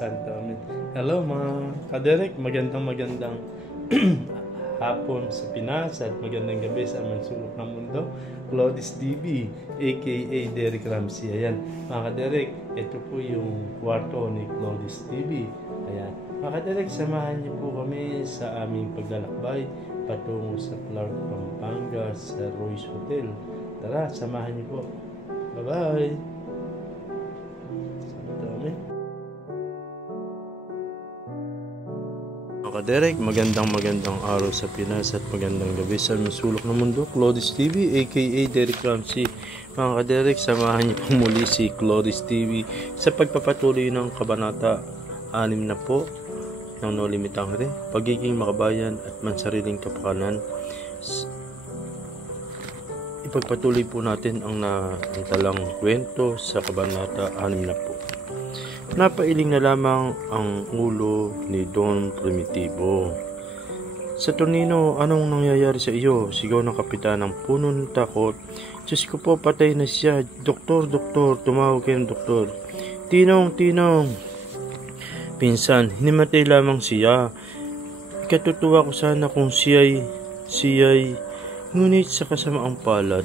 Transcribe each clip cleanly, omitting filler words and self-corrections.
Santo. Amen. Hello mga kaderek, magandang hapon sa Pinas at magandang gabi sa mansulok ng mundo. Claudius TV, aka Derek Ramsey. Ayan, mga kaderek, ito po yung kwarto ni Claudius TV. Ayan, mga kaderek, samahan niyo po kami sa aming paglalakbay patungo sa Clark, Pampanga sa Royce Hotel. Tara, samahan niyo po. Bye-bye! Mga kaderek, magandang araw sa Pinas at magandang gabi sa masulok ng mundo. Claudius TV, aka Derek Ramsey. Mga kaderek, samahan niyo po muli si Claudius TV sa pagpapatuloy ng kabanata 6 na po ng No Limit Angre, pagiging makabayan at mansariling kapakanan. Ipagpatuloy po natin ang naantalang kwento sa kabanata 6 na po. Napailing na lamang ang ulo ni Don Primitibo. Sa Tonino, anong nangyayari sa iyo? Sigaw ng kapitan ng puno ng takot. Diyos ko po, patay na siya. Doktor, tumawag kayo ng doktor. Tinong. Pinsan, hinimatay lamang siya. Ikatutuwa ko sana kung siya'y, ngunit sa kasamaang palad.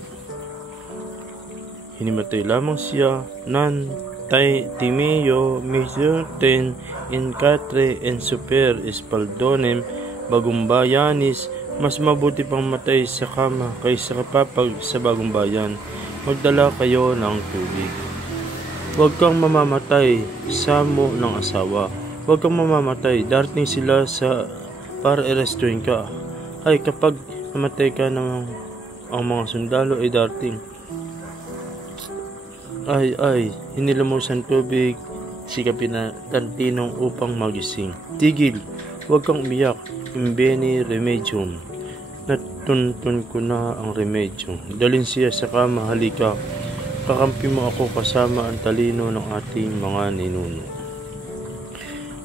Hinimatay lamang siya Timeo, Misurten, in Catre, en Super, Espaldonem, Bagong Bayanis, mas mabuti pang matay sa kama kaysa kapapag sa Bagong Bayan. Magdala kayo ng tubig. Huwag kang mamamatay, samo ng asawa. Huwag kang mamamatay, darating sila para arrestuin ka. Ay, kapag namatay ka ng ang mga sundalo ay darating. Ay, hinilamusan tubig si Kapitan Tinong upang magising. Tigil, huwag kang umiyak. Imbeni remedium. Natuntun ko na ang remedyo. Dalhin siya sa kama, halika. Kakampi mo ako kasama ang talino ng ating mga ninuno.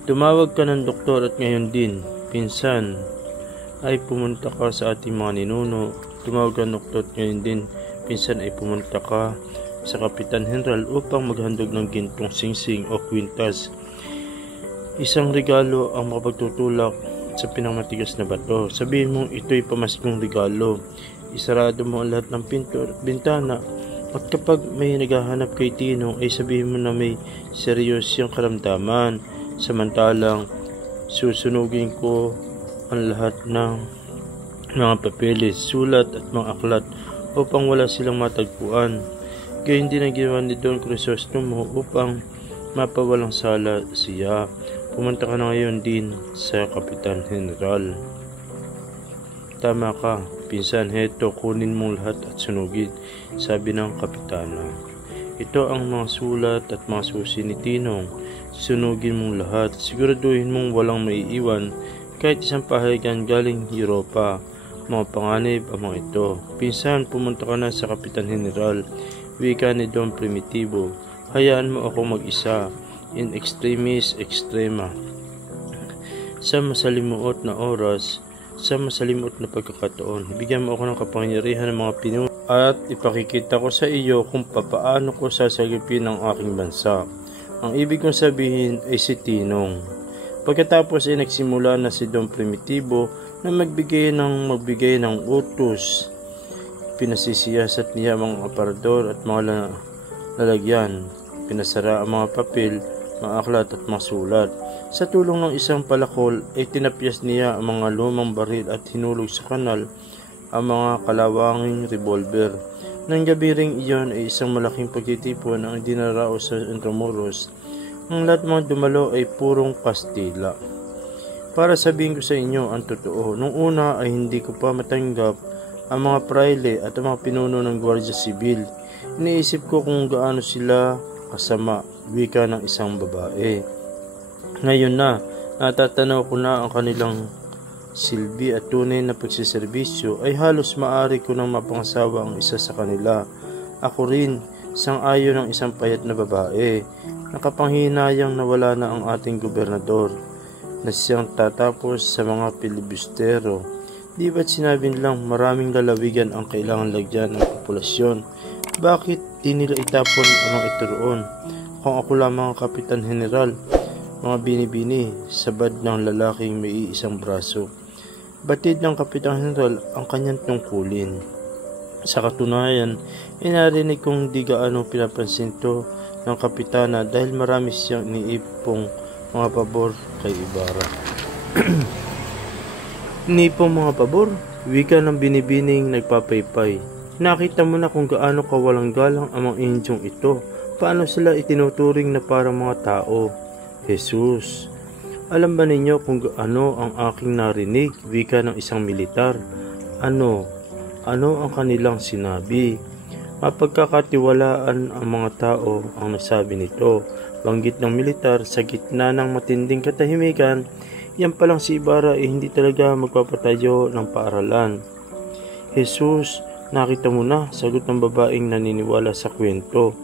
Tumawag ka ng doktor at ngayon din, pinsan, ay pumunta ka sa ating mga ninuno. Tumawag ka ng doktor at ngayon din, pinsan, ay pumunta ka sa Kapitan General upang maghandog ng gintong singsing o kwintas. Isang regalo ang makapagtutulak sa pinamatigas na bato. Sabihin mong ito'y pamaskong regalo. Isarado mo ang lahat ng pinto at bintana. At kapag may naghahanap kay Tinong ay sabihin mo na may seryosyang karamdaman. Samantalang susunugin ko ang lahat ng mga papeles, sulat at mga aklat upang wala silang matagpuan. Gayun din ang ginawa ni Don Crisostomo upang mapawalang sala siya. Pumunta ka na ngayon din sa Kapitan General. Tama ka, pinsan, heto, kunin mong lahat at sunugin, sabi ng kapitana. Ito ang mga sulat at mga susi ni Tinong. Sunugin mong lahat, siguraduhin mong walang maiiwan kahit isang pahayagan galing Europa. Mga panganib ang mga ito. Pinsan, pumunta ka na sa Kapitan General. Wika ni Don Primitibo, hayaan mo ako mag-isa, in extremis extrema. Sa masalimuot na oras, sa masalimuot na pagkakataon, bigyan mo ako ng kapangyarihan ng mga pinuno at ipakikita ko sa iyo kung papaano ko sasagipin ang aking bansa. Ang ibig kong sabihin ay si Tinong. Pagkatapos ay nagsimula na si Don Primitibo na magbigay ng utos. Pinasisiyasat niya ang mga aparador at mga lalagyan. Pinasara ang mga papel, mga aklat at mga sulat. Sa tulong ng isang palakol ay tinapyas niya ang mga lumang baril at hinulog sa kanal ang mga kalawanging revolver. Nang gabi ring iyon ay isang malaking pagtitipon ang dinaraos sa Intramuros. Ang lahat mga dumalo ay purong Kastila. Para sabihin ko sa inyo ang totoo, nung una ay hindi ko pa matanggap ang mga praile at ang mga pinuno ng Guardia Civil. Iniisip ko kung gaano sila kasama, wika ng isang babae. Ngayon na, natatanaw ko na ang kanilang silbi at tunay na pagsiservisyo ay halos maaari ko nang mapangasawa ang isa sa kanila. Ako rin, sang-ayon ng isang payat na babae. Nakapanghinayang nawala na ang ating gobernador na siyang tatapos sa mga pilibustero. Di ba't sinabi nilang maraming lalawigan ang kailangan lagyan ng populasyon? Bakit di nila itapon ang mga ito roon? Kung ako lamang ang Kapitan General, mga binibini sa bad ng lalaking may isang braso. Batid ng Kapitan Henral ang kanyang tungkulin. Sa katunayan, narinig kong di gaano pinapansin to ng kapitana dahil marami siyang iniipong mga pabor kay Ibarra. Iniipong mga pabor? Wika ng binibining nagpapaypay. Nakita mo na kung gaano kawalang galang ang mga Indyong ito. Paano sila itinuturing na parang mga tao? Jesus, alam ba ninyo kung gaano ang aking narinig? Wika ng isang militar. Ano ang kanilang sinabi? Mapagkakatiwalaan ang mga tao ang nasabi nito. Banggit ng militar sa gitna ng matinding katahimikan. Yan palang si Ibarra hindi talaga magpapatayo ng paaralan. Jesus, nakita mo na, sagot ng babaeng naniniwala sa kwento.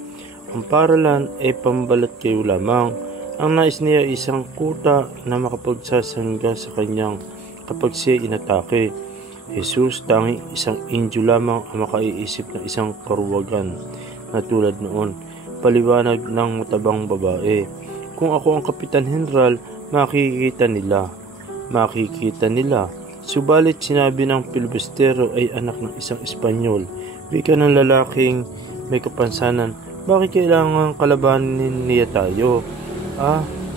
Ang paaralan ay pambalat kayo lamang. Ang nais niya ay isang kuta na makapagsasangga sa kanyang kapag siya inatake. Jesus, tanging isang Indyo lamang ang makaiisip ng isang karuwagan na tulad noon. Paliwanag ng matabang babae. Kung ako ang Kapitan Henral, makikita nila. Subalit sinabi ng pilibustero ay anak ng isang Espanyol. Wika ng lalaking may kapansanan. Bakit kailangan kalabanin niya tayo?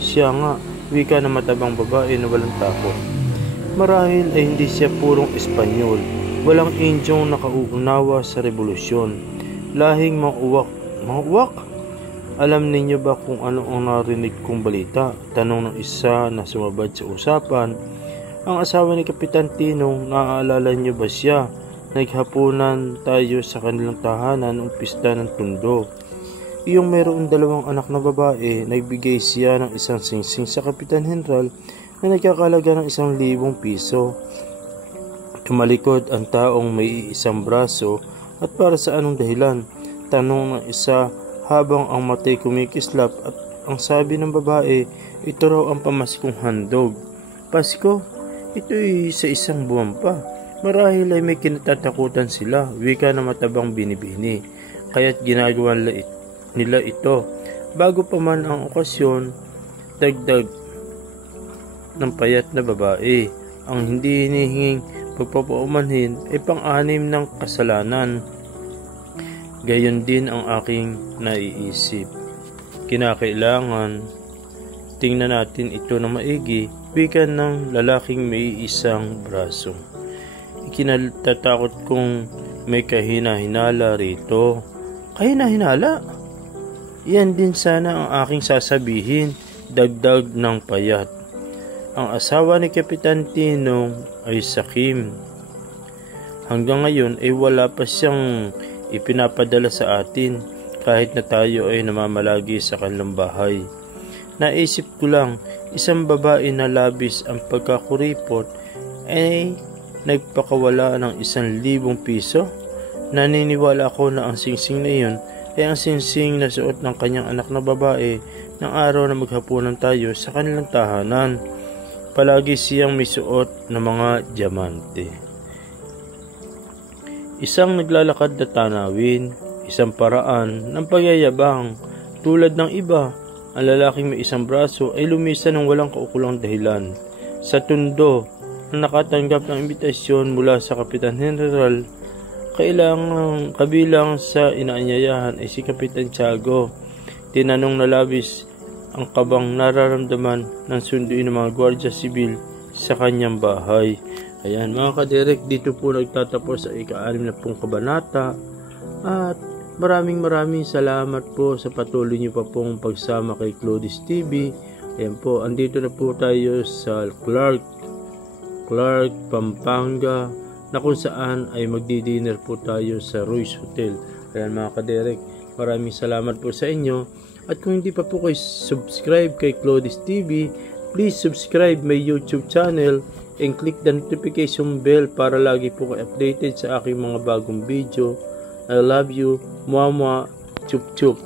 Siya nga. Wika ng matabang babae na walang takot. Marahil ay hindi siya purong Espanyol. Walang Indyong nakauunawa sa revolusyon. Lahing mga uwak? Alam ninyo ba kung ano ang narinig kong balita? Tanong ng isa na sumabad sa usapan. Ang asawa ni Kapitan Tinong, naaalala niyo ba siya? Naghapunan tayo sa kanilang tahanan noong pista ng Tondo. Iyong mayroong 2 anak na babae, nagbigay siya ng isang singsing sa Kapitan Henral na nagkakalaga ng 1,000 piso. Tumalikod ang taong may isang braso at para sa anong dahilan? Tanong ng isa habang ang matay kumikislap at ang sabi ng babae, ito raw ang pamaskong handog. Pasko? Ito'y sa 1 buwan pa. Marahil ay may kinatatakutan sila, wika na matabang binibini. Kaya't ginagawa nila ito. Bago pa man ang okasyon, dagdag ng payat na babae. Ang hindi hinihinging pagpapaumanhin ay pang-anim ng kasalanan. Gayon din ang aking naiisip. Kinakailangan tingnan natin ito na maigi, wika ng lalaking may isang braso. Ikinatatakot kong may kahina-hinala rito. Kahina-hinala? Yan din sana ang aking sasabihin, dagdag ng payat. Ang asawa ni Kapitan Tinong ay sakim. Hanggang ngayon ay wala pa siyang ipinapadala sa atin kahit na tayo ay namamalagi sa kanilang bahay. Naisip ko lang, isang babae na labis ang pagkakuripot ay nagpakawala ng 1,000 piso. Naniniwala ako na ang singsing na iyon ay ang singsing na suot ng kanyang anak na babae ng araw na maghapunan tayo sa kanilang tahanan. Palagi siyang may suot ng mga diamante. Isang naglalakad na tanawin, isang paraan ng pagyayabang. Tulad ng iba, ang lalaking may isang braso ay lumisan ng walang kaukulang dahilan. Sa Tondo, ang nakatanggap ng imbitasyon mula sa Kapitan Henral, kabilang sa inaanyayahan ay si Kapitan Tiago. Tinanong na labis ang kabang nararamdaman ng sunduin ng mga Gwardiya Sibil sa kanyang bahay. Ayan mga kadirek, dito po nagtatapos sa ika-6 na pong kabanata at maraming salamat po sa patuloy niyo pa pong pagsama kay Clodis TV. Ayan po, andito na po tayo sa Clark, Pampanga na kung saan ay magdi-dinner po tayo sa Royce Hotel. Ayan mga kadirek, maraming salamat po sa inyo at kung hindi pa po kayo subscribe kay Clodis TV, please subscribe my YouTube channel and click the notification bell para lagi po kayo updated sa aking mga bagong video. I love you. Mwah, chup chup.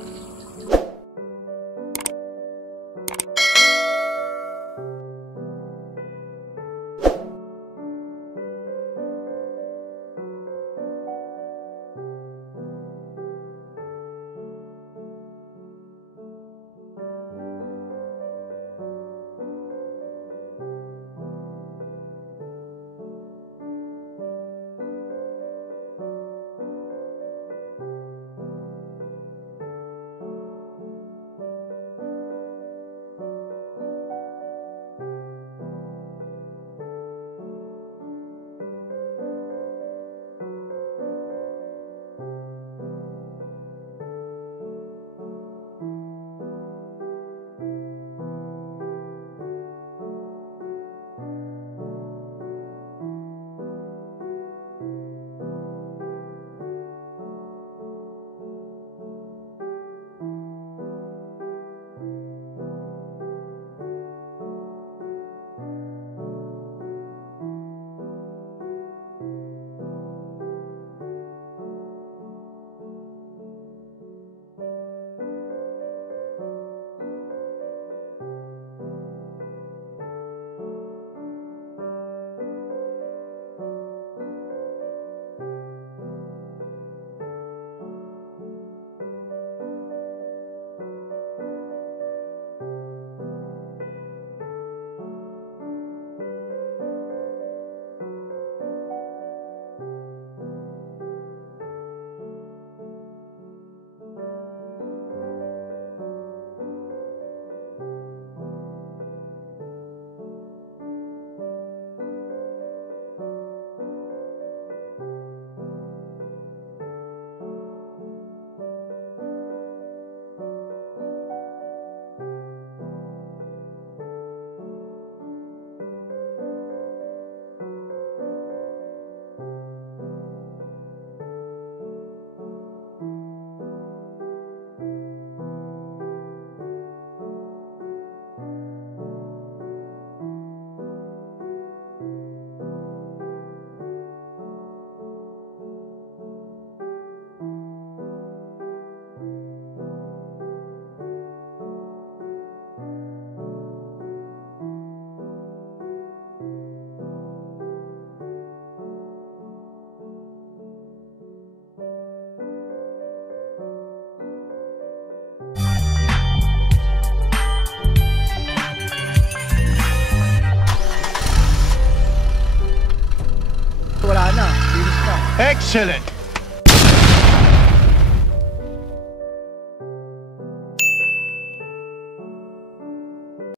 Excellent!